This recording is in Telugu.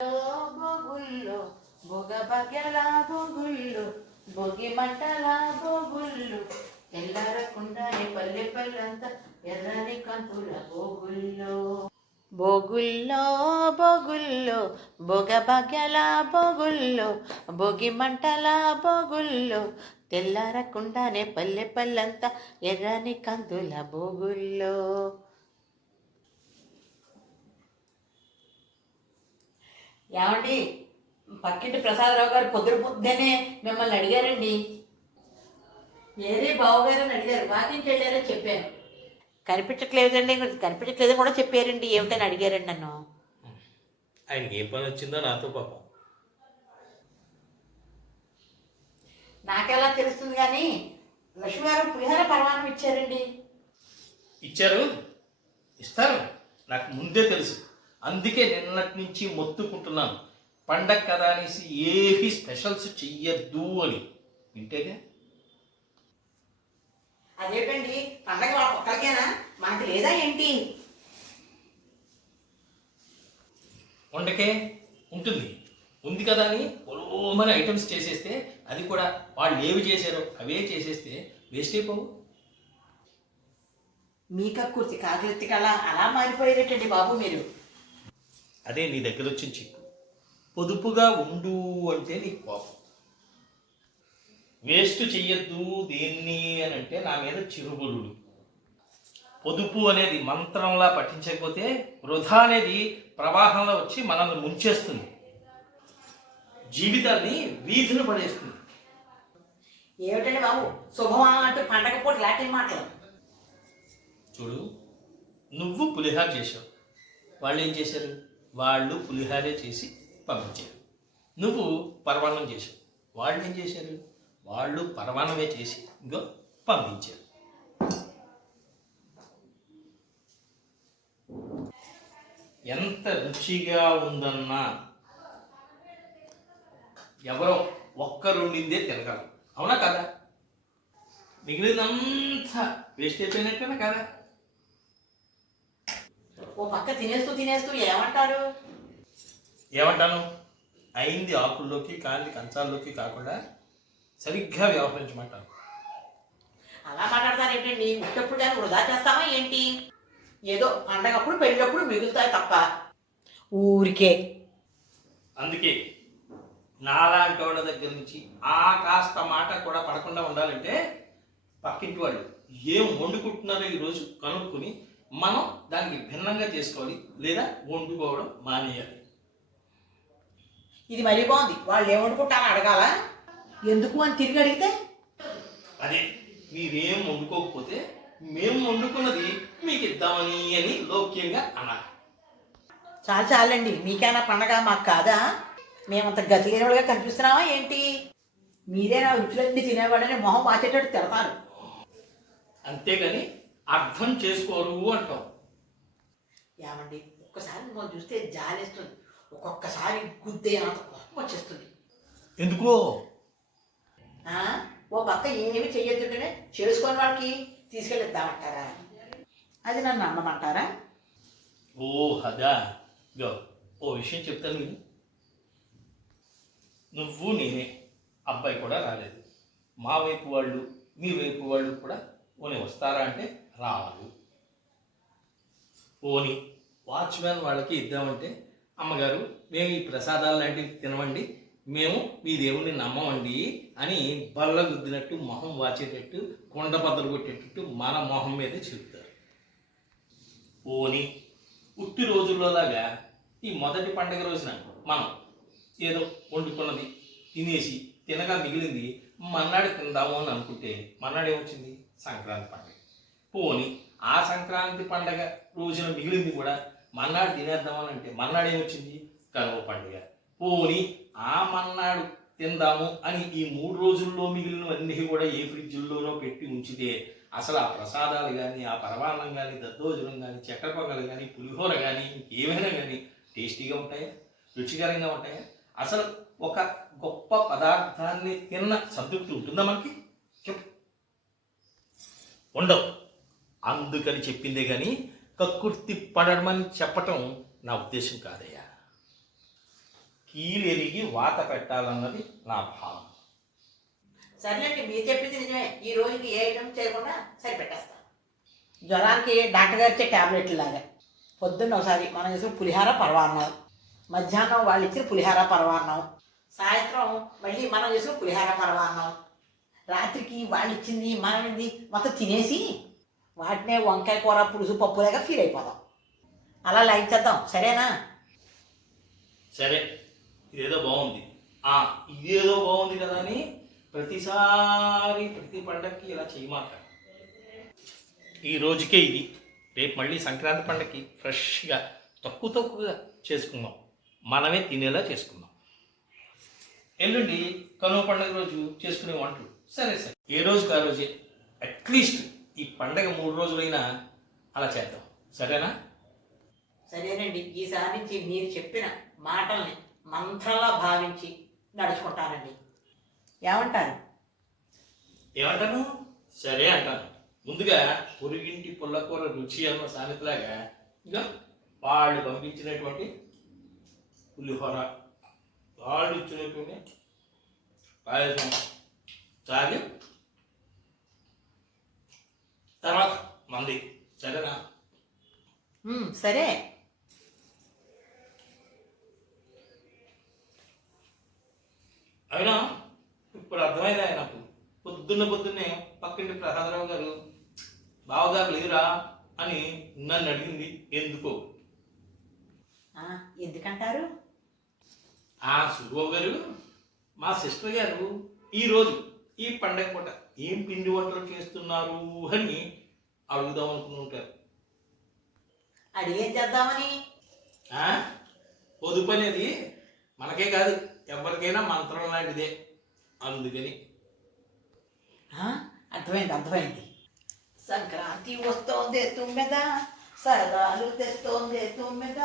బొగుల్లో బొగ బగల బొగుళ్ళు బొగి మంటల బొగుళ్ళు ఎల్లరకుండానే పల్లె పల్లెంతా ఎర్రని కంతుల బొగుల్లో బొగుల్లో బొగుల్లో బొగ బగల బొగుల్లో బొగి మంటల బొగుల్లో తెల్లారకుండానే పల్లె పల్లెంతా ఎర్రని కంతుల బొగుల్లో. ఏమండి, పక్కింటి ప్రసాదరావు గారు పొద్దునే మిమ్మల్ని అడిగారండి. ఏరే బావగారని అడిగారు, వాకింగ్కి వెళ్ళారని చెప్పాను. కనిపించట్లేదని కూడా చెప్పారండి. ఏమిటని అడిగారండి నన్ను. ఆయనకి ఏం పని వచ్చిందో నాతో పాపం. నాకెలా తెలుస్తుంది కానీ లక్ష్మి గారు పులిహార పరమాణం ఇచ్చారండి. ఇచ్చారు, ఇస్తారు, నాకు ముందే తెలుసు. అందుకే నిన్నటి నుంచి మొత్తుకుంటున్నాను, పండగ కదా అనేసి ఏవి స్పెషల్స్ చెయ్యొద్దు అని. వింటేగా. అదేంటండి, పండగ వాళ్ళ ఒక్కరికేనా, మనకి లేదా ఏంటి? వండకే ఉంటుంది, ఉంది కదా అని పొలోమని ఐటమ్స్ చేసేస్తే, అది కూడా వాళ్ళు ఏవి చేశారో అవే చేసేస్తే వేస్ట్ అయిపోవు. మీ కక్కుర్తి కాకులెత్తి కల్లా అలా మారిపోయేటండి బాబు మీరు. అదే నీ దగ్గర వచ్చిన చిక్కు. పొదుపుగా ఉండు అంటే నీ కోపం. వేస్ట్ చెయ్యొద్దు దేన్ని అని అంటే నా మీద చిరుబులుడు. పొదుపు అనేది మంత్రంలా పఠించకపోతే వృధా అనేది ప్రవాహంలో వచ్చి మనల్ని ముంచేస్తుంది, జీవితాన్ని వీధిని పడేస్తుంది. ఏమిటండి బాబు శుభమా అంటూ పండగ పూట లాంటి మాటలు. చూడు, నువ్వు పులిహార చేసావు, వాళ్ళు ఏం చేశారు? వాళ్ళు పులిహారే చేసి పంపించారు. నువ్వు పరమాన్నం చేసావు, వాళ్ళు ఏం చేశారు? వాళ్ళు పరమాన్నమే చేసి ఇంకో పంపించారు. ఎంత రుచిగా ఉందన్నా ఎవరో ఒక్కరుండిందే తినగలరు, అవునా కదా? మిగిలినంతా వేస్ట్ అయిపోయినట్టేనా కదా? ఓ పక్క తినేస్తూ ఏమంటారు? ఏమంటాను? అయింది ఆకుల్లోకి కాంది కంచాల్లోకి కాకుండా సరిగ్గా వ్యవహరించమంటాను. అలా మాట్లాడతారు ఏంటండి? ఉట్టప్పుడు కానీ వృధా చేస్తామా ఏంటి? ఏదో పండగప్పుడు పెళ్ళప్పుడు మిగులుతాయి తప్ప ఊరికే. అందుకే నాలాంటి వాళ్ళ దగ్గర నుంచి ఆ కాస్త మాట కూడా పడకుండా ఉండాలంటే పక్కింటి వాళ్ళు ఏం వండుకుంటున్నారో ఈరోజు కనుక్కుని మనం దానికి భిన్నంగా చేసుకోవాలి, లేదా వండుకోవడం మానేయాలి. ఇది మరీ బాగుంది. వాళ్ళు ఏం వండుకుంటారో అడగాల, ఎందుకు అని తిరిగి అడిగితే అదే మీరేం వండుకోకపోతే మేము వండుకున్నది మీకు ఇద్దామని అని లౌక్యంగా అన్నారు. చాలండి, మీకైనా పండగ మాకు కాదా? మేమంత గతి లేనివాడుగా కనిపిస్తున్నావా ఏంటి? మీరే నా రుచులన్నీ తినేవాడని మొహం మార్చేటట్టు తిడతారు. అంతేగాని అర్థం చేసుకోరు అంటాం. ఏమండి, ఒక్కసారి మిమ్మల్ని చూస్తే జాలేస్తుంది, ఒక్కొక్కసారి గుద్దే అంత కోపం వచ్చేస్తుంది. ఎందుకో ఓ పక్క ఏమి చెయ్యొద్దుంటేనే చేసుకొని వాళ్ళకి తీసుకెళ్ళిద్దామంటారా? అది నన్ను అన్నమంటారా? ఓ హదా, ఓ విషయం చెప్తాను. నువ్వు నేనే, అబ్బాయి కూడా రాలేదు. మా వైపు వాళ్ళు మీ వైపు వాళ్ళు కూడా పోనీ వస్తారా అంటే రావాలి. పోనీ వాచ్మ్యాన్ వాళ్ళకి ఇద్దామంటే, అమ్మగారు మేము ఈ ప్రసాదాలు లాంటివి తినవండి, మేము మీ దేవుణ్ణి నమ్మమండి అని బల్ల గుద్దినట్టు మొహం వాచేటట్టు కొండ బద్దలు కొట్టేటట్టు మన మొహం మీదే చెబుతారు. పోనీ పుట్టి రోజుల్లోలాగా ఈ మొదటి పండగ రోజున మనం ఏదో వండుకున్నది తినేసి తినగా మిగిలింది మన్నాడు తిందాము అని అనుకుంటే మన్నాడు ఏమొచ్చింది? సంక్రాంతి పండుగ. పోనీ ఆ సంక్రాంతి పండగ రోజున మిగిలింది కూడా మన్నాడు తినేద్దామని అంటే మన్నాడు ఏమొచ్చింది? కనుమ పండుగ. పోనీ ఆ మన్నాడు తిందాము అని ఈ 3 రోజుల్లో మిగిలినవన్నీ కూడా ఏ ఫ్రిడ్జ్ల్లోనో పెట్టి ఉంచితే అసలు ఆ ప్రసాదాలు కానీ, ఆ పరమాన్నం కానీ, దద్దోజనం కానీ, చక్కెర పొంగలు కానీ, పులిహోర కానీ, ఇంకేమైనా కానీ టేస్టీగా ఉంటాయా? రుచికరంగా ఉంటాయా? అసలు ఒక గొప్ప పదార్థాన్ని తిన్న సంతృప్తి ఉంటుందా మనకి? చెప్పు, ఉండవు. అందుకని చెప్పిందే కానీ కక్కుర్తి పడమని చెప్పటం నా ఉద్దేశం కాదయ్యా. కీలెరిగి వాత పెట్టాలన్నది నా భావం. సర్లేండి, మీరు చెప్పింది నిజమే. ఈ రోజుకి ఏ ఐటమ్ చేయకుండా సరిపెట్టేస్తాం. జ్వరానికి డాక్టర్ గారు ఇచ్చే ట్యాబ్లెట్లు లాగా పొద్దున్న ఒకసారి మనం వేసిన పులిహార పరవాన్నం, మధ్యాహ్నం వాళ్ళు ఇచ్చిన పులిహార పరవాన్నం, సాయంత్రం మళ్ళీ మనం చేసిన పులిహార పరవాన్నం, రాత్రికి వాళ్ళు ఇచ్చింది మనది మొత్తం తినేసి వాటినే వంకాయ కూర పులుసు పప్పులాగా ఫీల్ అయిపోదాం. అలా లాగించేద్దాం, సరేనా? సరే, ఇదేదో బాగుంది. ఇదేదో బాగుంది కదా అని ప్రతిసారి ప్రతి పండగకి ఇలా చేయమాట. ఈ రోజుకే ఇది, రేపు మళ్ళీ సంక్రాంతి పండగకి ఫ్రెష్గా తక్కువగా చేసుకుందాం, మనమే తినేలా చేసుకుందాం. ఎల్లుండి కనుమ పండుగ రోజు చేసుకునే వంటలు సరే సరే, ఏ రోజుకి ఆ రోజే అట్లీస్ట్ ఈ పండగ 3 రోజులైనా అలా చేద్దాం, సరేనా? సరేనండి, ఈసారి నుంచి మీరు చెప్పిన మాటల్ని మంత్రంలా భావించి నడుచుకుంటానండి. ఏమంటారు? ఏమంటాను? సరే అంటాను. ముందుగా పొరుగింటి పుల్లకూర రుచి అన్న సామెతలాగా ఇంకా వాళ్ళు పంపించినటువంటి పులిహోర, వాళ్ళు ఇచ్చినటువంటి పాయసం తాగి తర్వాత మంది, సరేనా? సరే. అయినా ఇప్పుడు అర్థమైంది నాకు. పొద్దున్నే పక్కింటి ప్రసాదరావు గారు బావగారు లేరా అని నన్ను అడిగింది ఎందుకో. ఎందుకంటారు? సుబ్బరావు గారు, మా సిస్టర్ గారు ఈరోజు ఈ పండగ పూట ఏం పిండి వంటలు చేస్తున్నారు అని అడుగుదాం అనుకుని ఉంటారు. అడిగేం చేద్దామని? పొదుపు అనేది మనకే కాదు ఎవరికైనా మంత్రం లాంటిదే, అందుకని. అర్థమైంది. సంక్రాంతి వస్తోంది తుమ్మెద, సరదాలు తెస్తోంది తుమ్మెద,